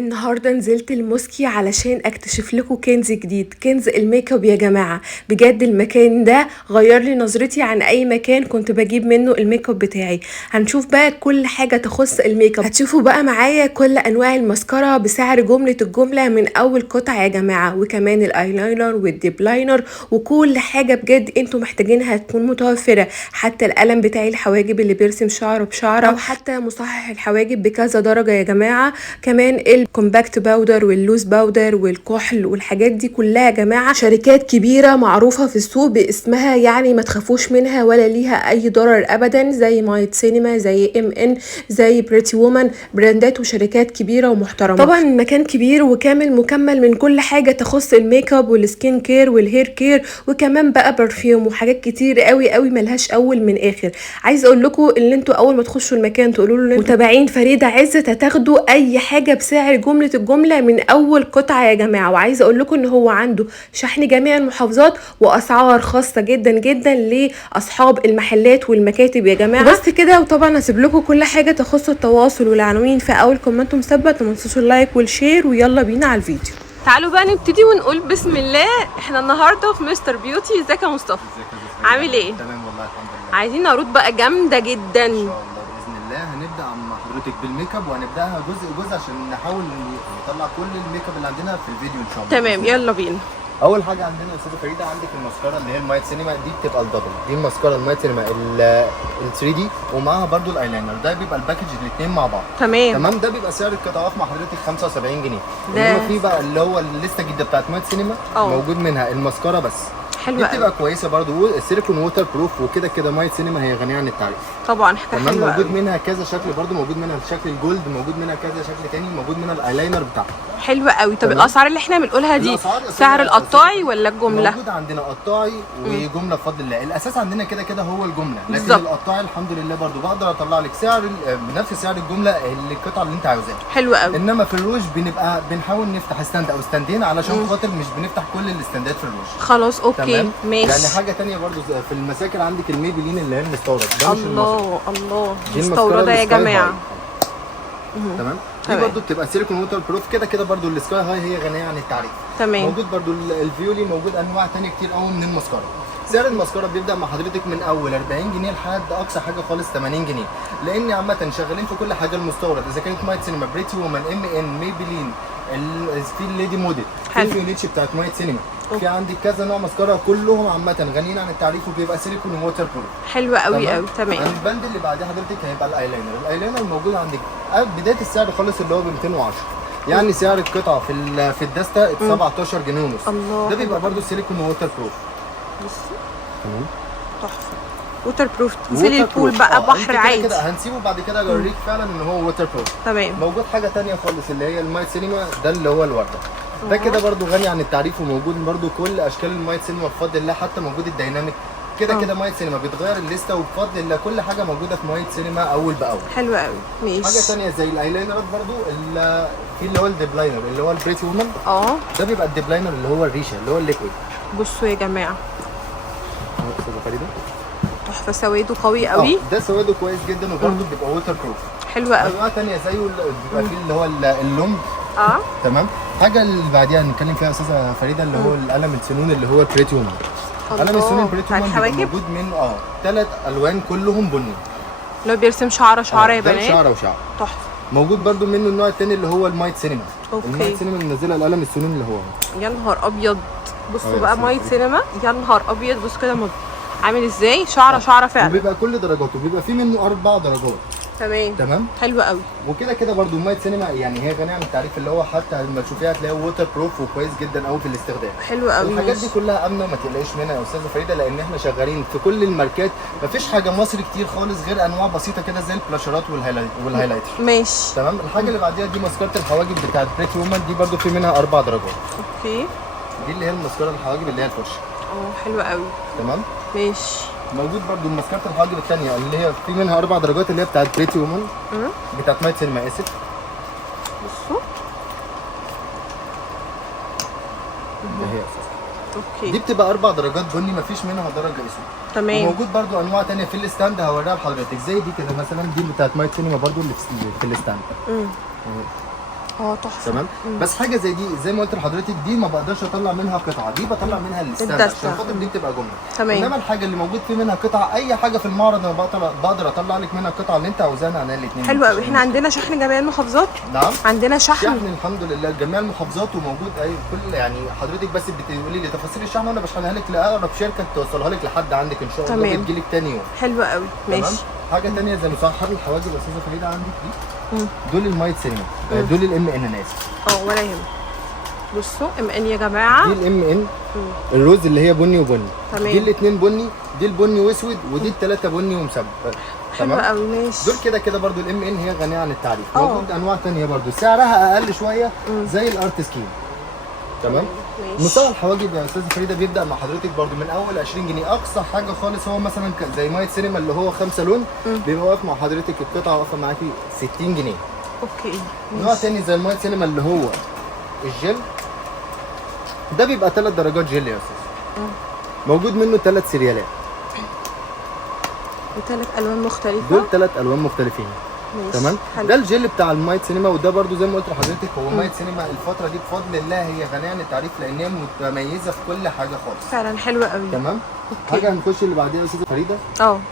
النهارده نزلت الموسكي علشان اكتشف لكم كنز جديد، كنز الميك اب يا جماعه. بجد المكان ده غير لي نظرتي عن اي مكان كنت بجيب منه الميك اب بتاعي. هنشوف بقى كل حاجه تخص الميك اب، هتشوفوا بقى معايا كل انواع الماسكارا بسعر جمله الجمله من اول قطعه يا جماعه، وكمان الايلاينر والديب لاينر وكل حاجه بجد انتوا محتاجينها تكون متوفره، حتى القلم بتاعي الحواجب اللي بيرسم شعره بشعره، او حتى مصحح الحواجب بكذا درجه يا جماعه. كمان الكومباكت باودر واللوز باودر والكحل والحاجات دي كلها يا جماعه شركات كبيره معروفه في السوق باسمها، يعني ما تخافوش منها ولا ليها اي ضرر ابدا، زي مايت سينما، زي MN، زي بريتي وومن، براندات وشركات كبيره ومحترمه. طبعا المكان كبير وكامل مكمل من كل حاجه تخص الميك اب والسكين كير والهير كير، وكمان بقى برفيوم وحاجات كتير قوي قوي ملهاش اول من اخر. عايز اقول لكم ان انتوا اول ما تخشوا المكان تقولوا له متابعين فريده عزت هتاخدوا اي حاجه بسعر جمله الجمله من اول قطعه يا جماعه. وعايزه اقول لكم ان هو عنده شحن جميع المحافظات واسعار خاصه جدا جدا لاصحاب المحلات والمكاتب يا جماعه. بس كده، وطبعا هسيب لكم كل حاجه تخص التواصل والعناوين في اول كومنت مثبت. ما تنسوش اللايك والشير، ويلا بينا على الفيديو. تعالوا بقى نبتدي ونقول بسم الله. احنا النهارده في مستر بيوتي. ازيك يا مصطفى؟ عامل ايه؟ تمام والله الحمد لله. عايزين عروض بقى جامده جدا ان شاء الله باذن الله. هنبدا مع حضرتك بالميك اب، وهنبداها جزء عشان نحاول نطلع كل الميك اب اللي عندنا في الفيديو ان شاء الله. تمام، يلا بينا. اول حاجه عندنا يا استاذه فريده عندك الماسكارا اللي هي المايت سينما، دي بتبقى الدبل. دي الماسكارا المايت سينما ال 3 دي، ومعاها برده الايلاينر. ده بيبقى الباكج الاثنين مع بعض. تمام. ده بيبقى سعر القطعات مع حضرتك 75 جنيه. ده انما في بقى اللي هو لسه جديده بتاعت مايت سينما موجود منها الماسكارا بس. حلوه دي بتبقى كويسه برده، السيليكون ووتر بروف، وكده كده مايت سينما هي غنيه عن التعريف. طبعا حاجه حلوه. موجود منها كذا شكل برده، موجود منها الشكل الجولد، موجود منها كذا شكل تاني، موجود منها الايلاينر بتاعها. حلوه قوي. طب الاسعار اللي احنا بنقولها دي سعر القطاعي ولا الجمله؟ موجود عندنا قطاعي وجمله بفضل الله. الاساس عندنا كده كده هو الجمله، لكن بالزبط. القطاعي الحمد لله برده بقدر اطلع لك سعر بنفس سعر الجمله اللي القطعه اللي انت عاوزاها. حلوه قوي. انما في الروج بنبقى بنحاول نفتح ستاند او ستاندين علشان خاطر مش بنفتح كل الاستندات في الروج. خلاص اوكي ماشي. يعني حاجه ثانيه برده في المساكن عندك الميبلين اللي هي المستورد. ده مش الله الله مستورده يا جماعه. تمام. دي برضو بتبقى سيليكون ووتر بروف. كده كده برضو السكاي هاي هي غنيه عن التعريف. تمام. موجود برضو الفيولي، موجود انواع ثانيه كتير قوي من الماسكارا. سعر الماسكارا بيبدا مع حضرتك من اول 40 جنيه لحد اقصى حاجه خالص 80 جنيه، لان عامه شغالين في كل حاجه المستورد، اذا كانت مايت سينما، بريتي وومن، MN، ميبلين، في الليدي موديل، في الفيونيتش بتاعت مايت سينما. في عندك كذا نوع ماسكارا كلهم عامه غنيين عن التعريف، وبيبقى سيليكون ووتر بروف. حلوه قوي قوي. تمام. البند اللي بعدها حضرتك هيبقى الايلاينر موجود عندك بدايه السعر خالص اللي هو ب 210. يعني سعر القطعه في الدسته 17 جنيه ونص. ده بيبقى برده سيليكون ووتر بروف. بصي تمام تحفه. ووتر بروف. تنزلي البول بقى بحر عادي. كده هنسيبه بعد كده اوريك فعلا ان هو ووتر بروف. تمام. موجود حاجه ثانيه خالص اللي هي المايت سينما، ده اللي هو الورده. ده كده برده غني عن التعريف، وموجود برده كل اشكال المايت سينما بفضل الله، حتى موجود الديناميك. كده مايت سينما بتغير الليسته، وبفضل الله كل حاجه موجوده في مايت سينما اول باول. حلوه قوي ماشي. حاجه ثانيه زي الايلاينرات برده، في اللي هو الديب لاينر اللي هو البريتي وومن. ده بيبقى الديب لاينر اللي هو الريشه اللي هو الليكويد. بصوا يا جماعه تحفه، سواده قوي قوي. ده سواده كويس جدا، وبرده بيبقى ووتر بروف. حلوه قوي. انواع ثانيه زيه بيبقى فيه اللي هو اللومب. تمام. حاجه اللي بعديها هنتكلم فيها يا استاذه فريده اللي هو القلم السنون اللي هو البريتي وومن. قلم السنون البريتي وومن موجود منه 3 الوان كلهم بني، اللي هو بيرسم شعره يا بنات. شعره وشعره. تحفه. موجود برده منه النوع الثاني اللي هو المايت سينما. المايت سينما منزله القلم السنون اللي هو يا نهار ابيض. بصوا بقى مايت سينما، يا نهار ابيض. بصوا كده عامل ازاي، شعره فعلا. وبيبقى كل درجاته، بيبقى فيه منه 4 درجات. تمام. حلو قوي. وكده برده المايت سينما يعني هي غنيه عن التعريف، اللي هو حتى لما تشوفيها هتلاقيه ووتر بروف وكويس جدا قوي في الاستخدام. حلو قوي. الحاجات دي كلها امنه وما تقلقيش منها يا استاذه فريده، لان احنا شغالين في كل الماركات. مفيش حاجه مصري كتير خالص غير انواع بسيطه كده زي البلاشرات والهايلايتر. ماشي. تمام. الحاجه اللي بعديها دي ماسكاره الحواجب بتاعت بريتي وومن. دي برده في منها 4 درجات. اوكي. دي اللي هي الماسكاره الحواجب اللي هي الفرشه. حلوه قوي. تمام. ماشي. موجود برده الماسكاره الحواجب الثانيه اللي هي في منها 4 درجات، اللي هي بتاعت بريتي وومن، بتاعت مايت سينما. اسف. بصوا هي اوكي. دي بتبقى 4 درجات بني، مفيش منها درجه اسود. تمام. وموجود برده انواع ثانيه في الستاند هوريها لحضرتك، زي دي كده مثلا. دي بتاعت مايت سينما برده اللي في الستاند. تحفه. تمام. بس حاجه زي دي زي ما قلت لحضرتك دي ما بقدرش اطلع منها قطعه، دي بطلع منها الستاند عشان خاطر دي بتبقى جمله. تمام. انما الحاجه اللي موجود فيه منها قطعه اي حاجه في المعرض انا بقدر اطلع لك منها القطعه اللي انت عاوزاها انا الاثنين. حلو قوي. احنا عندنا شحن جميع المحافظات. نعم عندنا شحن الحمد لله جميع المحافظات وموجود اي كل يعني حضرتك بس بتقولي لي تفاصيل الشحن وانا بشحنها لك لاقرب شركه توصلها لك لحد عندك ان شاء الله بتجي لك تاني يوم. حلو قوي ماشي. حاجه ثانيه زي مسحر الحواجب يا استاذه فريده عندك دي دول المايت سينما دول الام ان انا اسف ولا يهمك. بصوا ام ان يا جماعه دي الام ان الروز اللي هي بني وبني. تمام. دي الاثنين بني دي البني واسود ودي الثلاثه بني ومسبب. حلو قوي ماشي. دول كده برضو الام ان هي غنيه عن التعريف. موجود انواع ثانيه برضو سعرها اقل شويه زي الارت سكين. تمام. مستوى الحواجب يا استاذه فريده بيبدا مع حضرتك برضو من اول 20 جنيه اقصى حاجه خالص هو مثلا زي مايت سينما اللي هو 5 لون بيبقى واقف مع حضرتك القطعه واقفه معاكي 60 جنيه. اوكي. نوع تاني زي المايت سينما اللي هو الجل ده بيبقى 3 درجات جل يا استاذ. موجود منه 3 سريالات وثلاث الوان مختلفه. دول 3 الوان مختلفين. تمام. ده الجل بتاع المايت سينما وده برضو زي ما قلت لحضرتك هو مايت سينما الفتره دي بفضل الله هي غنيه عن التعريف لان هي متميزه في كل حاجه خالص. فعلا حلوه قوي. تمام. حاجه هنخش اللي بعديها يا استاذه فريده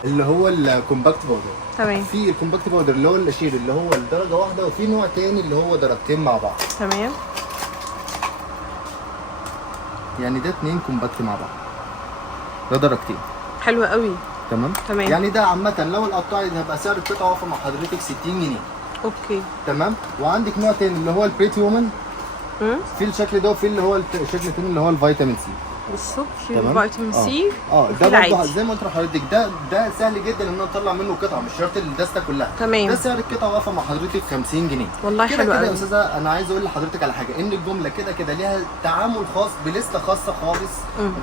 اللي هو الكومباكت باودر. تمام. في الكومباكت باودر اللي هو الاشير اللي هو الدرجه واحده وفي نوع تاني اللي هو درجتين مع بعض. تمام. يعني ده 2 كومباكت مع بعض ده درجتين. حلوه قوي. تمام. يعني ده عامه لو القطاعي هيبقى سعر القطعه واقفه مع حضرتك 60 جنيه. اوكي. تمام. وعندك نوع تاني اللي هو البريتي وومن في الشكل ده وفي اللي هو الشكل التاني اللي هو الفيتامين سي. بالظبط في فيتامين سي. ده برضه زي ما قلت لحضرتك ده سهل جدا ان انا اطلع منه قطعه مش شرط الدسته كلها. تمام. ده سعر القطعه واقفه مع حضرتك 50 جنيه. والله حلو قوي. كده يا استاذه انا عايز اقول لحضرتك على حاجه ان الجمله كده ليها تعامل خاص بلسته خاصه خالص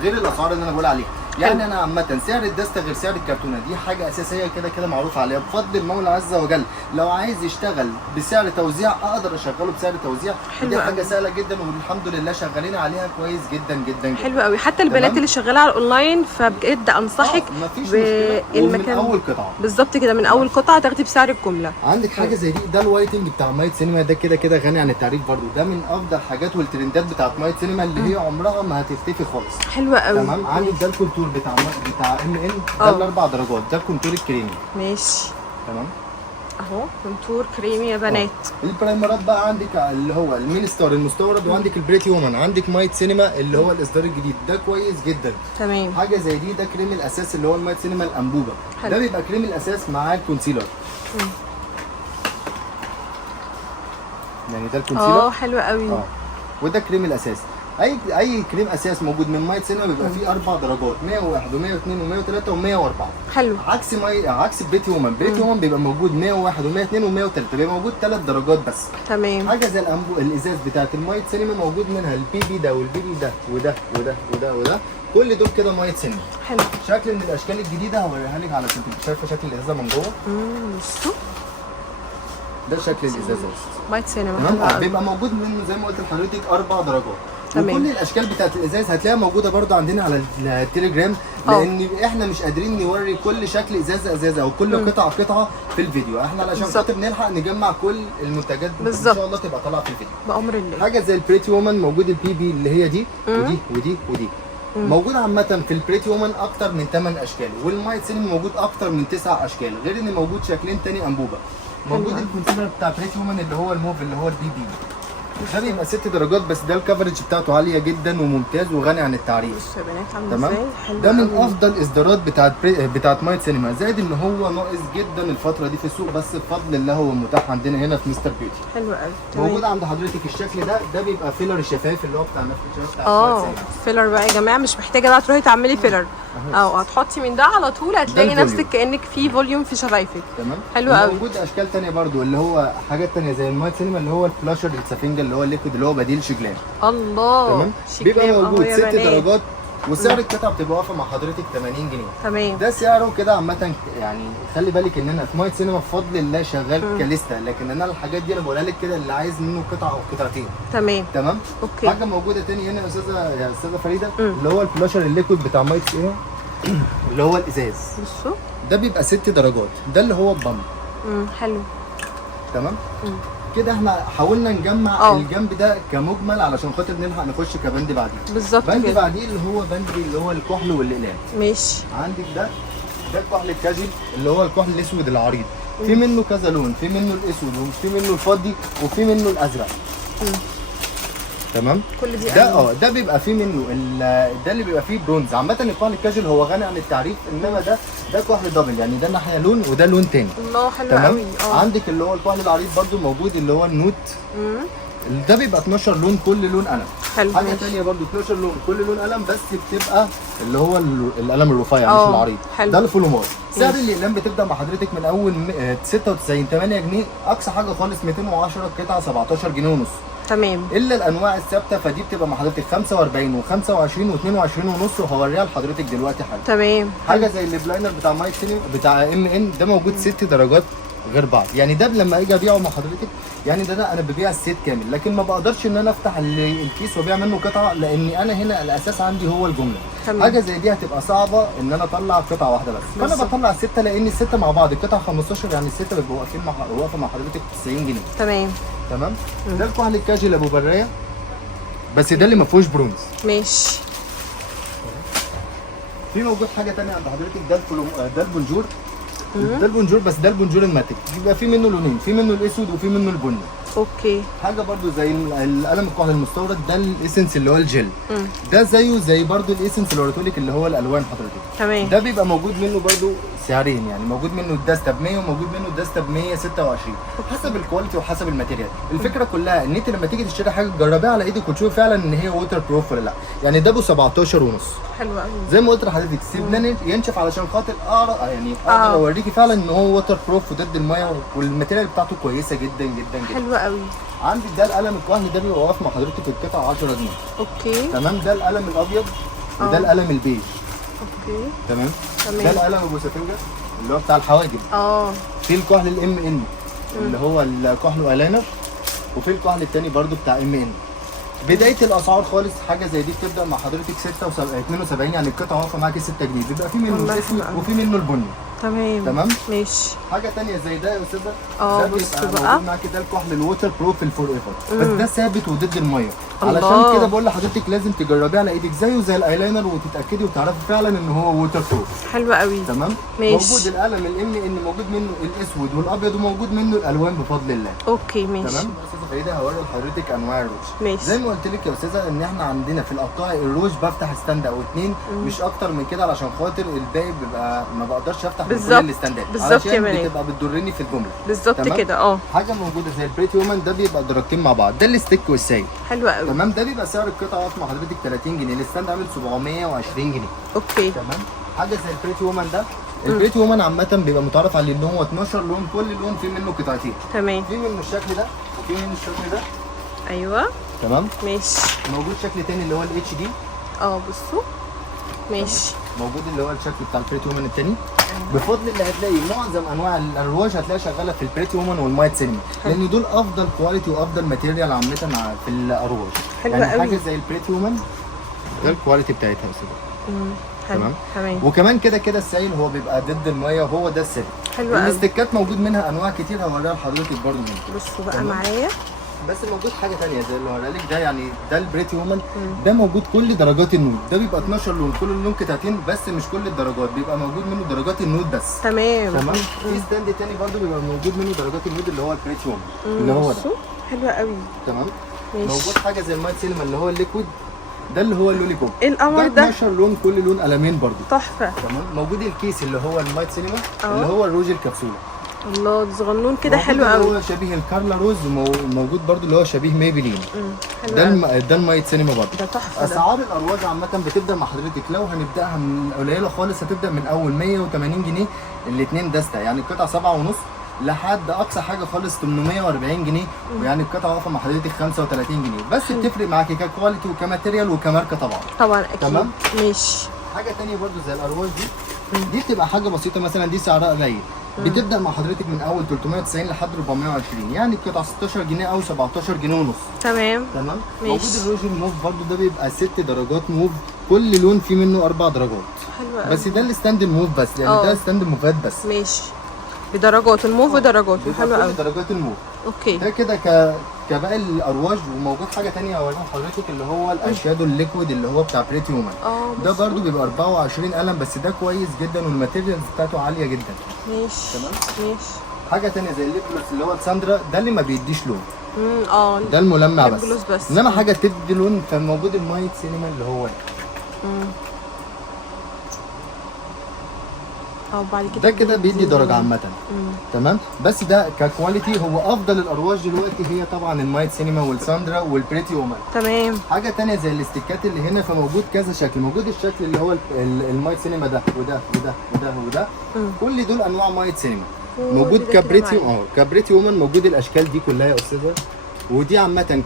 غير الاسعار اللي انا بقول عليها. يعني انا عامه سعر الدسته غير سعر الكرتونه دي حاجه اساسيه كده معروف عليها بفضل المولى عز وجل. لو عايز يشتغل بسعر توزيع اقدر اشغله بسعر توزيع. دي حاجه سهله جدا والحمد لله شغالين عليها كويس جدا. حلو قوي. حتى البنات اللي شغاله على الاونلاين فبجد انصحك بالمكان من اول قطعه بالظبط كده من اول قطعه تاخدي بسعر الجمله. عندك حاجه زي دي ده الوايتنج بتاع مايت سينما ده كده غني عن التعريف برضو. ده من افضل حاجات والترندات بتاعت مايت سينما اللي هي عمرها ما هتختفي خالص. حلوه قوي. تمام. عندك ده الكونتور بتاع ام ان ده الاربع درجات ده الكونتور الكريمي. ماشي. تمام. اهو كونتور كريمي يا بنات. البرايمرات بقى عندك اللي هو المين ستار المستورد وعندك البريتي وومن. عندك مايت سينما اللي هو الاصدار الجديد ده كويس جدا. تمام. حاجه زي دي ده كريم الاساس اللي هو المايت سينما الانبوبه. ده بيبقى كريم الاساس مع الكونسيلر. يعني ده الكونسيلر. حلو قوي. وده كريم الاساس. اي كريم اساس موجود من مايت سينما بيبقى فيه 4 درجات 101 و102 و103 و104. حلو. عكس بريتي وومن. بريتي وومن بيبقى موجود 101 و102 و103 بيبقى موجود 3 درجات بس. تمام. حاجه زي الازاز بتاعت المايت سينما موجود منها البي بي ده والبي بي ده وده كل دول كده مايت سينما. حلو. شكل من الاشكال الجديده هوريها لك علشان تبقي شايفه شكل الازازه من جوه. بصوا ده شكل الازازه مايت سينما. بيبقى موجود منه زي ما قلت لحضرتك 4 درجات. تمام. وكل الاشكال بتاعت الازاز هتلاقيها موجوده برده عندنا على التليجرام لان احنا مش قادرين نوري كل شكل ازازه او كل قطعه في الفيديو. احنا علشان خاطر نلحق نجمع كل المنتجات ان شاء الله تبقى طالعه في الفيديو بامر الله. حاجه زي البريتي وومن موجود البي بي اللي هي دي ودي موجود عامه في البريتي وومن اكتر من 8 اشكال والمايت سينما موجود اكتر من 9 اشكال غير ان موجود شكلين تاني انبوبه. موجود الكونسيلر بتاع بريتي وومن اللي هو الموف اللي هو البي بي ده بيبقى 6 درجات بس ده الكفرج بتاعته عاليه جدا وممتاز وغني عن التعريف. بصوا يا بنات عامله تمام. ازاي. ده من افضل اصدارات بتاعت مايت سينما زائد ان هو ناقص جدا الفتره دي في السوق بس بفضل الله هو متاح عندنا هنا في مستر بيوتي. حلو قوي. موجود عند حضرتك الشكل ده بيبقى فيلر الشفايف اللي هو بتاع نفس الشفايف بتاع فيلر بقى يا جماعه مش محتاجه بقى تروحي تعملي فيلر هتحطي من ده على طول هتلاقي نفسك كانك في فوليوم في شفايفك. تمام. حلو قوي. موجود اشكال ثانيه برده اللي هو حاجات ثانيه زي المايت سينما اللي هو الفلاشر السفنجه اللي هو الليكويد اللي هو بديل شجلان. الله. تمام. بيبقى موجود 6 درجات وسعر القطعه بتبقى واقفه مع حضرتك 80 جنيه. تمام. ده سعره كده عامه يعني خلي بالك ان انا في مايت سينما بفضل الله شغال كليسته لكن انا الحاجات دي انا بقولها لك كده اللي عايز منه قطعه او قطعتين. تمام. اوكي. حاجه موجوده تاني هنا يا استاذه فريده اللي هو الفلاشر الليكويد بتاع مايت سينما اللي هو الازاز. بصوا ده بيبقى 6 درجات ده اللي هو البامب. حلو. تمام. كده احنا حاولنا نجمع اه. الجنب ده كمجمل علشان خاطر نلحق نخش كبند بعديه. بالظبط بند كده. بعديه اللي هو بند اللي هو الكحل والاقلام. ماشي. عندك ده الكحل الكاجل اللي هو الكحل الاسود العريض. في منه كذا لون، في منه الاسود وفي منه الفضي وفي منه الازرق. تمام. كل دي ده ده بيبقى فيه منه ده اللي بيبقى فيه برونز. عامه الكحل الكاجل هو غني عن التعريف، انما ده كحل دبل، يعني ده ناحيه لون وده لون تاني. الله حلو تمام. قوي. عندك اللي هو الكحل العريض برده موجود اللي هو النوت. ده بيبقى 12 لون، كل لون قلم. حلو. حاجه ثانيه برده 12 لون كل لون قلم، بس بتبقى اللي هو القلم الرفيع مش العريض. حلو. ده الفولومار. سعر الاقلام بتبدا مع حضرتك من اول 96 8 جنيه، اقصى حاجه خالص 210 قطعه 17 جنيه ونص. تمام. الا الانواع الثابته فدي بتبقى مع حضرتك 45 و25 و22 ونص، وهوريها لحضرتك دلوقتي حالا. تمام. حاجه زي الليبلاينر بتاع مايك سينما بتاع ام ان، ده موجود 6 درجات غير بعض. يعني ده لما اجي ابيعه مع حضرتك، يعني ده انا ببيع السيت كامل، لكن ما بقدرش ان انا افتح الكيس وابيع منه قطعه، لاني انا هنا الاساس عندي هو الجمله. تمام. حاجه زي دي هتبقى صعبه ان انا اطلع قطعه واحده بس، فانا بطلع 6 لان ال6 مع بعض القطعه 15، يعني ال6 بيبقوا واقفه مع حضرتك 90 جنيه. تمام. تمام. ده الكحل الكاجل ابو برايه، بس ده اللي ما فيهوش برونز. ماشي. في موجود حاجه ثانيه عند حضرتك، ده البونجور. ده البونجور، بس ده البونجور الماتيك، بيبقى في منه لونين، في منه الاسود وفي منه البني. اوكي. حاجه برضو زي القلم الكحل المستورد، ده الايسنس اللي هو الجل. ده زيه زي برضو الايسنس اللي وريتهولك اللي هو الالوان حضرتك. تمام. ده بيبقى موجود منه برضو سعرين، يعني موجود منه الداستا ب 100 وموجود منه الداستا ب 126 حسب الكواليتي وحسب الماتيريال. الفكره كلها ان انت لما تيجي تشتري حاجه تجربيها على ايدك وتشوفي فعلا ان هي ووتر بروف ولا لا. يعني ده ب 17 ونص. حلو قوي. زي ما قلت لحضرتك سيبناه ينشف علشان خاطر اقدر اوريكي فعلا ان هو ووتر بروف وضد الميه، والماتيريال بتاعته كويسه جدا جدا جدا. حلو قوي. عندي ده القلم الكحلي، ده بيبقى واقف مع حضرتك القطعه 10 جنيه. اوكي. تمام. ده القلم الابيض وده القلم البيج. اوكي. تمام. تمام. ده القلم ابو سفنجه اللي هو بتاع الحواجب. في الكحل الام ان اللي هو الكحل ايلاينر، وفي الكحل الثاني برده بتاع ام ان. بدايه الاسعار خالص حاجه زي دي بتبدا مع حضرتك 72، يعني القطعه واقفه معاكي 6 جنيه، بيبقى في منه الاسود وفي منه البني. تمام. ماشي. حاجه ثانيه زي ده يا استاذه، ده بصوا بقى موجود معاكي، ده الكحل الووتر بروف الفور ايفر، بس ده ثابت وضد الميه. الله. علشان كده بقول لحضرتك لازم تجربيه على ايدك زيه زي الايلاينر وتتاكدي وتعرفي فعلا ان هو ووتر بروف. حلو قوي. تمام. ماشي. موجود القلم الام ان موجود منه الاسود والابيض، وموجود منه الالوان بفضل الله. اوكي ماشي. تمام. استاذه فريده هوري لحضرتك انواع الروج. ماشي. زي ما قلت لك يا استاذه ان احنا عندنا في القطاع الروج بفتح ستاند او 2 مش اكتر من كده، علشان خاطر الباقي بيبقى ما بقدرش افتح من كل الستاندات، بالظبط يا بنات، بتبقى بتضرني في الجمله. بالظبط كده. حاجه موجوده زي البريتي وومن، ده بيبقى درجتين مع بعض، ده الستيك والسايل. حلو قوي. تمام. ده بيبقى سعر القطعه واقف مع حضرتك 30 جنيه، الستاند عامل 720 جنيه. اوكي. تمام. حاجه زي البريتي وومن، ده البريتي وومن عامه بيبقى متعارف عليه ان هو 12 لون، كل لون فيه منه قطعتين. تمام. في منه الشكل ده وفي منه الشكل ده. ايوه. تمام. ماشي. موجود شكل تاني اللي هو الاتش دي. بصوا. ماشي. موجود اللي هو الشكل بتاع البريتي وومن التاني. بفضل اللي هتلاقي معظم انواع الرواج هتلاقي شغاله في البريتي وومن والمايت سينما، لان دول افضل كواليتي وافضل ماتيريال عامه في الرواج. حلو يعني قوي. حاجه زي البريتي وومن ده الكواليتي بتاعتها يا استاذ. تمام. وكمان كده السائل هو بيبقى ضد الميه، وهو ده السر. حلو قوي. الاستيكات موجود منها انواع كتير هوريها لحضرتك برضه منها. بصوا بقى معايا. بس موجود حاجه ثانيه زي اللي هوريها لك ده، يعني ده البريتي وومن، ده موجود كل درجات النود، ده بيبقى 12 لون، كل لون قطعتين بس، مش كل الدرجات، بيبقى موجود منه درجات النود بس. تمام. في ستاند تاني برضه بيبقى موجود منه درجات النود اللي هو البريتي وومن اللي هو ده. حلو قوي. تمام. ماشي. موجود حاجه زي المايت سينما اللي هو الليكويد، ده اللي هو اللولي بوب. ايه القمر ده؟ 12 لون، كل لون قلمين برضه. تحفه. تمام. موجود الكيس اللي هو المايت سينما اللي هو الروج الكبسوله. الله، ده صغنون كده، حلو قوي. هو شبيه الكارلا روز، وموجود برضو اللي هو شبيه ميبلين. حلو ده المايت سينما برضو. ده تحفه. اسعار الارواج عامه بتبدا مع حضرتك، لو هنبداها من قليله خالص هتبدا من اول 180 جنيه الاثنين داستا، يعني القطعه 7 ونص، لحد اقصى حاجه خالص 840 جنيه، ويعني القطعه واقفه مع حضرتك 35 جنيه بس. بتفرق معاكي ككواليتي وكماتيريال وكماركه طبعا اكيد. تمام. ماشي. حاجه ثانيه برضو زي الارواج دي بتبقى حاجه بسيطه، مثلا دي سعرها قليل، بتبدا مع حضرتك من اول 390 لحد 420، يعني القطعه 16 جنيه او 17 جنيه ونص. تمام. موجود الروج الموف برضو، ده بيبقى 6 درجات موف، كل لون فيه منه 4 درجات. حلو قوي. بس ده الستاند الموف بس، يعني ده ستاند موفات بس. ماشي. بدرجات الموف، بدرجات. حلو قوي. درجات الموف. اوكي. ده كده كباقي الارواج. وموجود حاجه تانية اوريها لحضرتك اللي هو الاشادو الليكويد اللي هو بتاع بريتي وومن. ده برضو بيبقى 24 قلم بس ده كويس جدا والماتيريالز بتاعته عاليه جدا. ماشي تمام. ماشي. حاجه تانية زي الليبلوس اللي هو الساندرا ده اللي ما بيديش لون. ده الملمع بس. بس. انما حاجه تدي لون فموجود المايت سينما اللي هو بعد كده ده كده بيدي درجه عامه. تمام. بس ده ككواليتي هو افضل الارواج دلوقتي هي طبعا المايت سينما والساندرا والبريتي وومن. تمام. حاجه تانية زي الاستيكات اللي هنا فموجود كذا شكل. موجود الشكل اللي هو المايت سينما ده وده وده وده وده. كل دول انواع مايت سينما. موجود كبريتي وومن. موجود الاشكال دي كلها يا استاذه. ودي عامه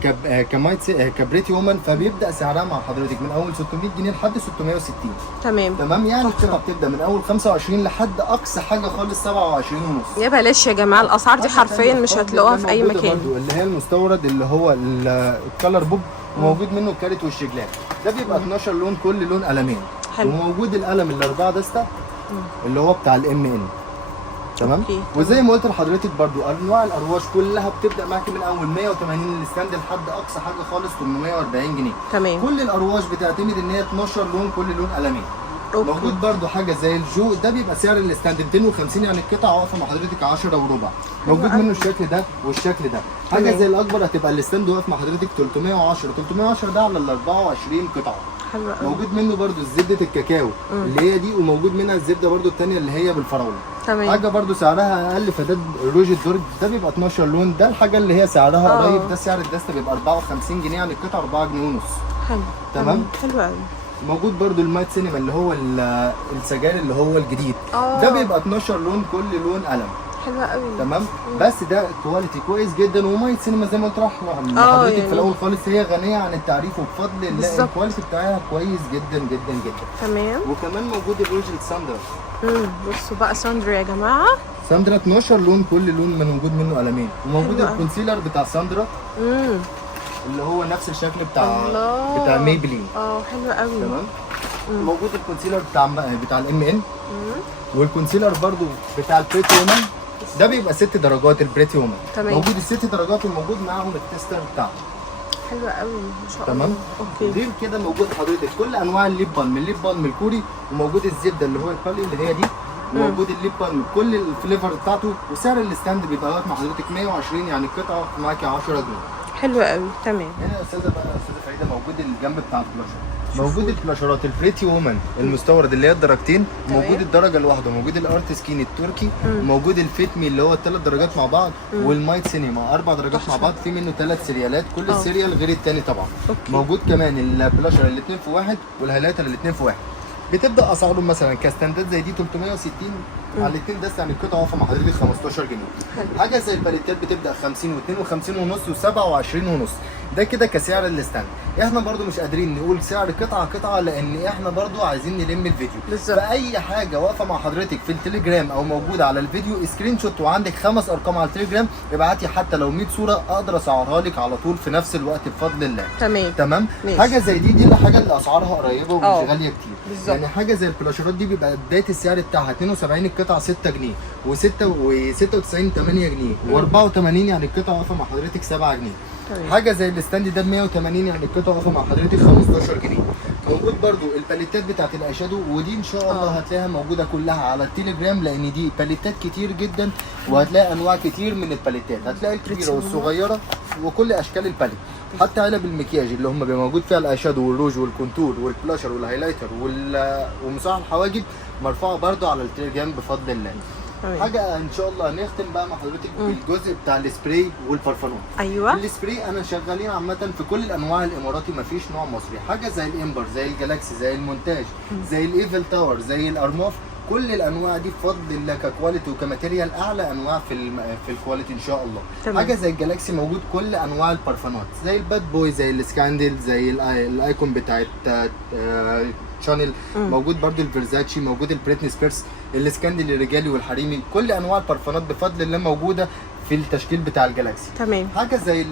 كبريتي وومن فبيبدا سعرها مع حضرتك من اول 600 جنيه لحد 660. تمام. يعني القطعه بتبدا من اول 25 لحد اقصى حاجه خالص 27 ونص. يا بلاش يا جماعه، الاسعار دي حرفيا مش هتلاقوها في اي مكان. اللي هي المستورد اللي هو الكالر بوب. وموجود منه الكارت والشجلان. ده بيبقى 12 لون كل لون قلمين. حلو. وموجود القلم الاربعه دسته اللي هو بتاع الام ان. تمام. وزي ما قلت لحضرتك برضو انواع الارواش كلها بتبدا معاكي من اول 180 الستاند لحد اقصى حاجه خالص 840 جنيه. تمام. كل الارواش بتعتمد ان هي 12 لون كل لون قلمين. موجود برضو حاجه زي الجو ده بيبقى سعر الستاند 250 يعني القطعه واقفه مع حضرتك 10 وربع. موجود منه الشكل ده والشكل ده. حاجه زي الاكبر هتبقى الستاند واقف مع حضرتك 310 ده على ال 24 قطعه. حلو. موجود منه برضو زبده الكاكاو اللي هي دي. وموجود منها الزبده برضو الثانيه اللي هي بالفراوله. تمام. حاجه برضو سعرها اقل فده الروج الدرج ده بيبقى 12 لون. ده الحاجه اللي هي سعرها قريب. ده سعر الدسته بيبقى 54 جنيه يعني القطعه 4 جنيه ونص. حلو. تمام. حلو قوي. موجود برضو المايت سينما اللي هو السجاير اللي هو الجديد. ده بيبقى 12 لون كل لون قلم. حلوه قوي. تمام. بس ده كواليتي كويس جدا. ومايت سينما زي ما قلت لحضرتك يعني في الاول خالص هي غنيه عن التعريف وبفضل الله الكواليتي بتاعها كويس جدا جدا جدا. تمام. وكمان موجود الروج الساندرا. بصوا بقى ساندرا يا جماعه. ساندرا 12 لون كل لون موجود منه قلمين. وموجود الكونسيلر بتاع ساندرا اللي هو نفس الشكل بتاع ميبلين. حلو قوي. تمام. موجود الكونسيلر بتاع الام ان. والكونسيلر برضو بتاع البريتي وومن. ده بيبقى 6 درجات البريتي وومن. موجود ال6 درجات وموجود معاهم التستر بتاعه. حلوه قوي ما شاء الله. تمام. اوكي. غير كده موجود حضرتك كل انواع الليب بالم. الليب بالم الكوري. وموجود الزبده اللي هو البالي اللي هي دي. وموجود الليب بالم بكل الفليفر بتاعته. وسعر الستاند بيبقى واقف مع حضرتك 120 يعني القطعه معاكي 10 جنيه. حلو قوي. تمام. هنا يا استاذه فريده موجود الجنب بتاع الفلاشر. موجود الفلاشرات البريتي وومن المستورد اللي هي الدرجتين. موجود الدرجه الواحده. موجود الارت سكين التركي. موجود الفيتمي اللي هو الثلاث درجات مع بعض. والمايت سينما 4 درجات مع بعض. في منه 3 سيريالات كل السيريال غير الثاني طبعا. موجود كمان الفلاشر الاثنين في واحد والهايلايتر الاثنين في واحد. بتبدا اسعارهم مثلا كاستندات زي دي 360 على الاثنين ده يعني القطعه واقفه مع حضرتك 15 جنيه. حاجه زي الباليتات بتبدا 50 و52 ونص و27 ونص. ده كده كسعر الستاند. احنا برضو مش قادرين نقول سعر قطعه لان احنا برضو عايزين نلم الفيديو. فاي حاجه واقفه مع حضرتك في التليجرام او موجوده على الفيديو سكرين شوت وعندك 5 ارقام على التليجرام ابعتي حتى لو 100 صوره اقدر اسعرها لك على طول في نفس الوقت بفضل الله. تمام. حاجه زي دي الحاجه اللي اسعارها قريبه ومش غاليه كتير. يعني حاجه زي البلاشرات دي بيبقى بدايه السعر بتاعها 72 القطعه 6 جنيه و96 8 جنيه و84 يعني القطعه واقفه مع حضرتك 7 جنيه. حاجه زي الستاند ده ب 180 يعني القطعه واقفه مع حضرتك 15 جنيه. موجود برضو الباليتات بتاعت الاشادو ودي ان شاء الله هتلاقيها موجوده كلها على التليجرام لان دي باليتات كتير جدا. وهتلاقي انواع كتير من الباليتات. هتلاقي الكبيره والصغيره وكل اشكال الباليت. حتى علب المكياج اللي هم بيبقى موجود فيها الاشادو والروج والكونتور والبلاشر والهايلايتر ومساح الحواجب مرفوعه برضو على التليجرام بفضل الله. حاجه ان شاء الله هنختم بقى مع حضرتك بالجزء بتاع السبراي والبرفانات. ايوه. السبراي انا شغالين عامه في كل الانواع الاماراتي مفيش نوع مصري. حاجه زي الامبر زي الجالاكسي زي المونتاج زي الايفل تاور زي الارماف. كل الانواع دي بفضل الله ككواليتي وكماتيريال اعلى انواع في الكواليتي ان شاء الله. حاجه زي الجالاكسي موجود كل انواع البرفانات زي الباد بوي زي السكاندل زي الايكون بتاعت شانيل. موجود برضو الفيرزاتشي. موجود البريتني سبيرس السكاندل الرجالي والحريمي. كل انواع البرفانات بفضل الله موجوده في التشكيل بتاع الجالاكسي. حاجه زي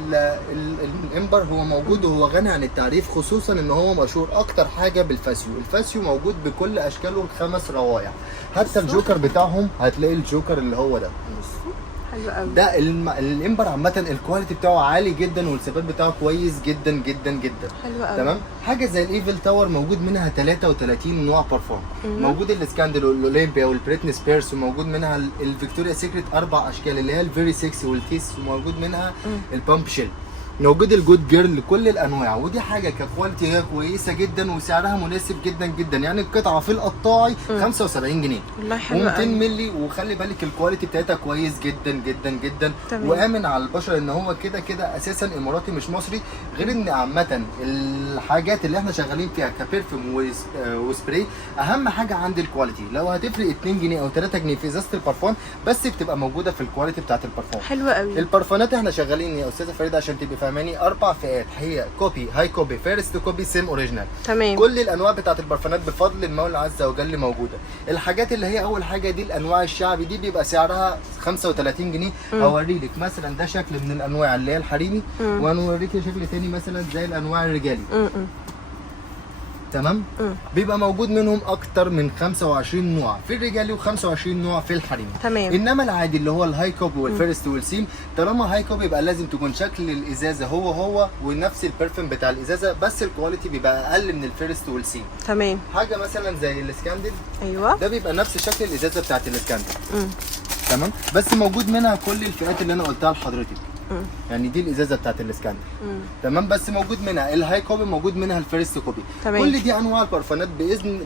الامبر هو موجود وهو غني عن التعريف خصوصا ان هو مشهور اكتر حاجه بالفاسيو. الفاسيو موجود بكل اشكاله ال5 روائع. حتى الجوكر بتاعهم هتلاقي الجوكر اللي هو ده. حلو قوي. ده الامبر عامه الكواليتي بتاعه عالي جدا والثبات بتاعه كويس جدا جدا جدا. حلو قوي. تمام. حاجه زي الايفل تاور موجود منها 33 نوع بارفان. موجود الاسكاندل والاولمبيا والبريتني سبيرس، وموجود منها الفيكتوريا سيكريت 4 اشكال اللي هي الفيري 6 والكيس، وموجود منها البامب شيل، موجود الجود جيرل، كل الانواع. ودي حاجه ككواليتي هي كويسه جدا وسعرها مناسب جدا جدا. يعني القطعه في القطاعي 75 جنيه والله حلو و200 مللي. وخلي بالك الكواليتي بتاعتها كويس جدا جدا جدا. تمام. وامن على البشر ان هو كده كده اساسا اماراتي مش مصري. غير ان عامه الحاجات اللي احنا شغالين فيها كبرفيوم وسبراي اهم حاجه عند الكواليتي. لو هتفرق 2 جنيه او 3 جنيه في ازازه البرفان بس بتبقى موجوده في الكواليتي بتاعت البرفان. حلو قوي. البرفانات احنا شغالين يا استاذه فريده عشان تبقي فاهماني 4 فئات، هي كوبي، هاي كوبي، فيرست كوبي، سيم اوريجينال. تمام. كل الانواع بتاعت البرفانات بفضل المولى عز وجل موجوده. الحاجات اللي هي اول حاجه دي الانواع الشعبي دي بيبقى سعرها 35 جنيه. هوريلك مثلا ده شكل من الانواع اللي هي الحريمي، وهنوريك شكل تاني مثلا زي الانواع الرجالي. تمام. بيبقى موجود منهم اكتر من 25 نوع في الرجالي و25 نوع في الحريمي. تمام. انما العادي اللي هو الهاي كوبي والفيرست والسيم، طالما هاي كوبي يبقى لازم تكون شكل الازازه هو ونفس البرفيوم بتاع الازازه، بس الكواليتي بيبقى اقل من الفيرست والسيم. تمام. حاجه مثلا زي الاسكاندل، ايوه، ده بيبقى نفس شكل الازازه بتاعت الاسكاندل. تمام. بس موجود منها كل الفئات اللي انا قلتها لحضرتك. يعني دي الازازه بتاعت الاسكاندر. تمام. بس موجود منها الهاي كوبي، موجود منها الفيرست كوبي. تمام. كل دي انواع البرفانات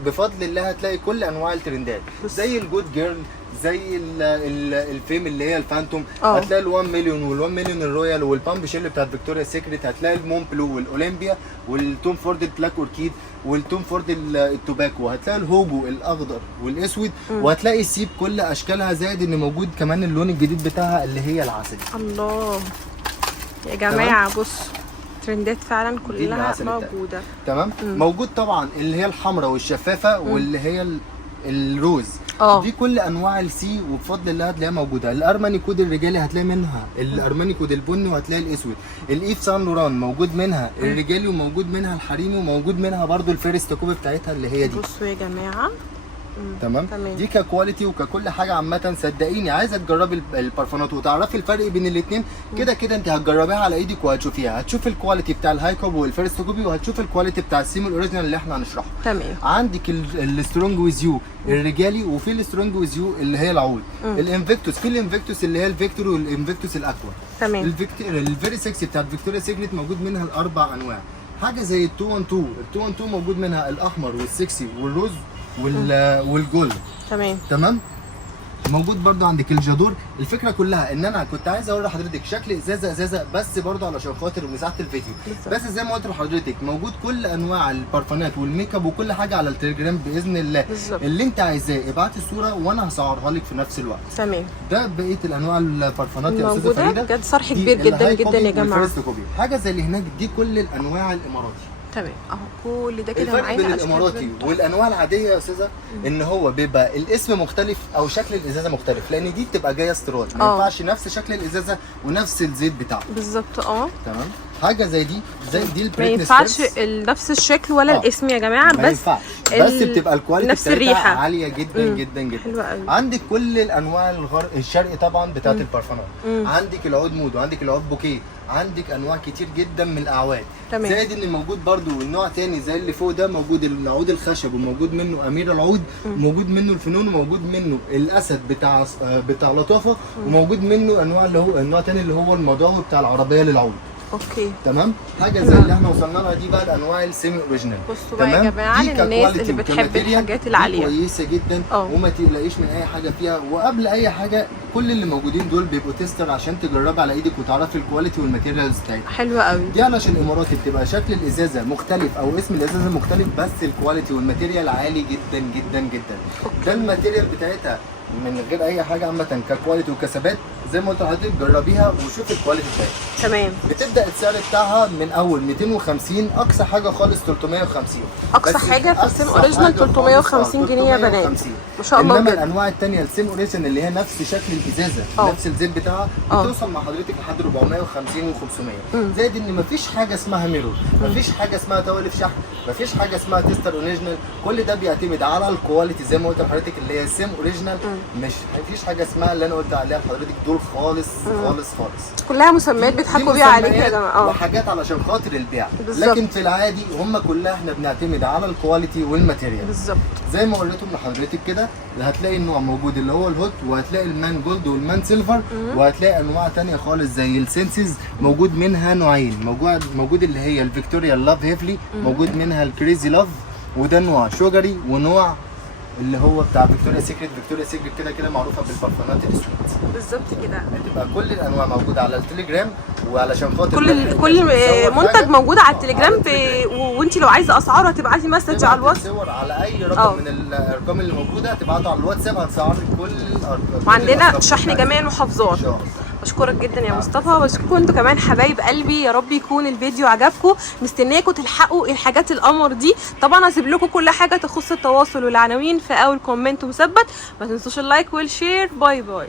بفضل الله هتلاقي كل انواع الترندات، زي الجود جيرل، زي الفيم اللي هي الفانتوم. هتلاقي ال1 مليون وال1 مليون الرويال والبامب شيل بتاعت فيكتوريا سيكريت. هتلاقي المون بلو والاولمبيا والتوم فورد البلاك اوركيد والتوم فورد التوباكو. هتلاقي الهوجو الاخضر والاسود. وهتلاقي السيب كل اشكالها، زائد ان موجود كمان اللون الجديد بتاعها اللي هي العسلي. الله يا جماعه بصوا ترندات فعلا كلها موجوده. تمام. موجود طبعا اللي هي الحمراء والشفافه واللي هي الروز. دي كل انواع السي، وبفضل الله هتلاقيها موجوده. الارماني كود الرجالي هتلاقي منها الارماني كود البني، وهتلاقي الاسود. الايف سان لوران موجود منها الرجالي، وموجود منها الحريمي، وموجود منها برده الفيرست كوبي بتاعتها اللي هي دي. بصوا يا جماعه. تمام. دي ككواليتي وككل حاجه عامه. صدقيني عايزه تجربي البرفانات وتعرفي الفرق بين الاثنين، كده كده انت هتجربيها على ايدك وهتشوفيها. هتشوف الكواليتي بتاع الهاي كوبي والفيرست كوبي، وهتشوف الكواليتي بتاع السيم الاوريجينال اللي احنا هنشرحه. تمام. عندك السترونج ويز يو الرجالي، وفي السترونج ويز يو اللي هي العود. الانفيكتوس، في الانفيكتوس اللي هي الفيكتور والانفيكتوس الاكوا. تمام. الفيري 6 بتاعت فيكتوريا سيكريت موجود منها الاربع انواع. حاجه زي ال 212 موجود منها الاحمر والسكسي والروز والجولد. تمام. موجود برضو عندك الجادور. الفكره كلها ان انا كنت عايز اوري لحضرتك شكل ازازه بس برضو علشان خاطر مساحه الفيديو. بس زي ما قلت لحضرتك موجود كل انواع البرفانات والميك اب وكل حاجه على التليجرام باذن الله. بالزبط. اللي انت عايزاه ابعتي الصوره وانا هصورها لك في نفس الوقت. تمام. ده بقيه الانواع البرفانات يا استاذه فريده. بجد صرح كبير جدا جدا يا جماعه. حاجه زي اللي هناك دي كل الانواع الاماراتي. تمام. اهو كل ده كده معانا. الفرق بين الاماراتي والانواع العاديه يا استاذه ان هو بيبقى الاسم مختلف او شكل الازازه مختلف، لان دي بتبقى جايه استيراد، ما ينفعش نفس شكل الازازه ونفس الزيت بتاعه. بالظبط. تمام. حاجه زي دي ما ينفعش نفس الشكل ولا الاسم يا جماعه. ما ينفعش. بس بتبقى الكواليتي نفس الريحه عاليه جدا جدا جدا. حلوه قوي. عندك كل الانواع الشرقي طبعا بتاعت البرفانات. عندك العود مود، وعندك العود بوكيه، عندك انواع كتير جدا من الاعواد. زائد ان موجود برضو النوع تاني زي اللي فوق ده، موجود العود الخشب، وموجود منه امير العود، وموجود منه الفنون، وموجود منه الاسد بتاع لطافه، وموجود منه انواع اللي هو النوع تاني اللي هو المضاهو بتاع العربيه للعود. تمام. حاجه زي اللي احنا وصلنا لها دي بقى الانواع السيمي اوريجينال. بصوا بقى يا جماعه للناس اللي بتحب الحاجات العاليه كويسه جدا. وما تقلقيش من اي حاجه فيها. وقبل اي حاجه كل اللي موجودين دول بيبقوا تيستر عشان تجربي على ايدك وتعرفي الكواليتي والماتيريالز بتاعتها. حلوه قوي دي علشان الاماراتي بتبقى شكل الازازه مختلف او اسم الازازه مختلف، بس الكواليتي والماتيريال عالي جدا جدا جدا. ده الماتيريال بتاعتها من غير اي حاجه عامه ككواليتي وكثبات. زي ما قلت لحضرتك جربيها وشوفي الكواليتي بتاعتها. تمام. بتبدا السعر بتاعها من اول 250، اقصى حاجه خالص 350. اقصى حاجه في السيم اوريجينال 350 جنيه يا بنات. ما شاء الله. انما الانواع الثانيه السيم اوريجينال اللي هي نفس شكل الازازه نفس الزيت بتاعها بتوصل مع حضرتك لحد 450 و500. زائد ان مفيش حاجه اسمها ميرور، مفيش حاجه اسمها توالف شحن، مفيش حاجه اسمها تيستر اوريجينال. كل ده بيعتمد على الكواليتي زي ما قلت لحضرتك اللي هي السيم اوريجينال. مش مفيش حاجه اسمها اللي انا قلت عليها لحضرتك دول خالص خالص خالص. كلها مسميات بيضحكوا بيها عليك يا جماعه. وحاجات علشان خاطر البيع. بالزبط. لكن في العادي هم كلها احنا بنعتمد على الكواليتي والماتيريال. بالظبط زي ما وريتهم لحضرتك كده، هتلاقي النوع موجود اللي هو الهوت، وهتلاقي المان جولد والمان سيلفر، وهتلاقي انواع تانية خالص زي السنسز موجود منها نوعين، موجود اللي هي الفيكتوريا لاف هيفلي، موجود منها الكريزي لاف، وده نوع شوجري، ونوع اللي هو بتاع فيكتوريا سيكريت. فيكتوريا سيكريت كده كده معروفه بالبرفانات السويت. بالظبط كده. هتبقى كل الانواع موجوده على التليجرام، وعلشان خاطر كل منتج موجود على التليجرام وانت لو عايزه اسعاره هتبعتي مسج على الواتس، صور على اي رقم من الارقام اللي موجوده هتبعته على الواتساب، هنسعر لك كل الارقام. وعندنا شحن جميع المحافظات. ان شاء الله. بشكرك جدا يا مصطفى، بشكركم انتوا كمان حبايب قلبي. يا رب يكون الفيديو عجبكم، مستنياكم تلحقوا الحاجات القمر دي. طبعا هسيب لكم كل حاجه تخص التواصل والعناوين في اول كومنت مثبت. ما تنسوش اللايك والشير. باي باي.